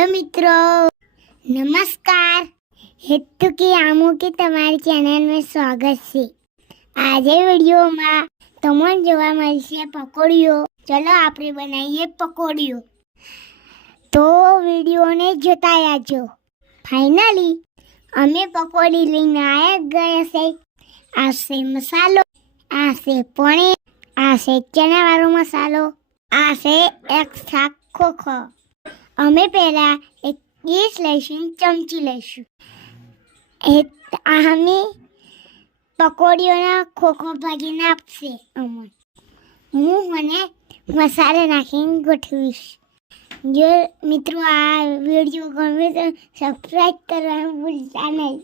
Hello मित्रों, नमस्कार। हेतु की आमू की તમારી ચેનલ में स्वागत છે। આજે વિડિયોમાં તમને જોવા મળશે પકોડીઓ। ચલો આપણે બનાવીએ પકોડીઓ। તો વિડિયોને જોતા રહેજો। ફાઇનલી અમે પકોડી લઈને આવી ગયા છે। આ છે મસાલો, આ છે પનીર, આ છે ચણાવાળો મસાલો, આ છે એક શાક ખોખો। અમે પહેલા એક ડીશ લઈશું, ચમચી લઈશું। અમે પકોડીઓના ખોખો ભાગીને આપશે અમને। હું મને મસાલા નાખીને ગોઠવીશ। જો મિત્રો આ વિડીયો ગમે તો સબસ્ક્રાઈબ કરવાનું ભૂલતા નહીં।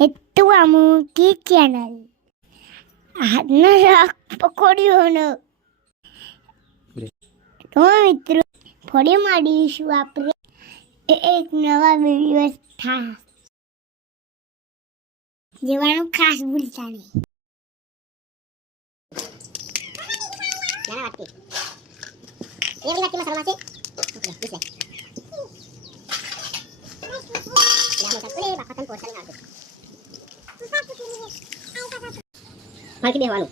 હેતુ આમુ કી ચેનલ આજનો શોખ પકોડીઓનો। તો મિત્રો ફરી મળીશું આપણે એક નવા વિડીયો ખાસ જેવાનું ખાસ ભૂલતા નહીં। एक लाख की मसाला से ओके दिस लाइक या मैं चले बापा कन पोर्शन ना दे मार के देवानो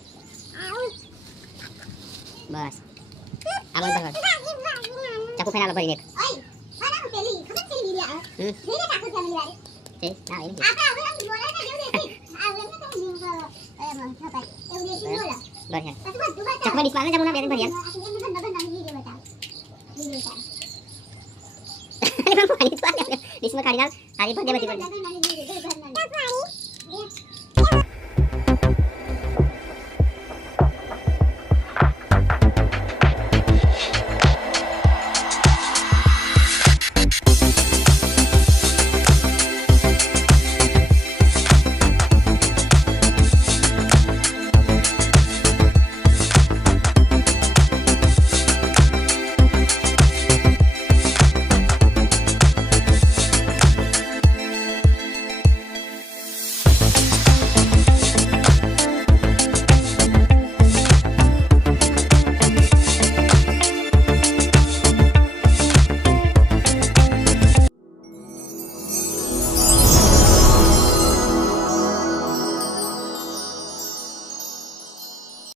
बस आवन बस चाकू फेना भरी ने ओए बड़ा पेली खबर चली लिया मेरे चाकू चली रहा है ना ये आपा હવે हम બોલે ને જેવું દેખી આ હવે તો હું બોલો એ બસ એવું દેખી બોલો बढ़िया चाकू में डिस्माल ना जमुना बेन बढ़िया इसमें काढ़ी डाल आरी भर दे बती कर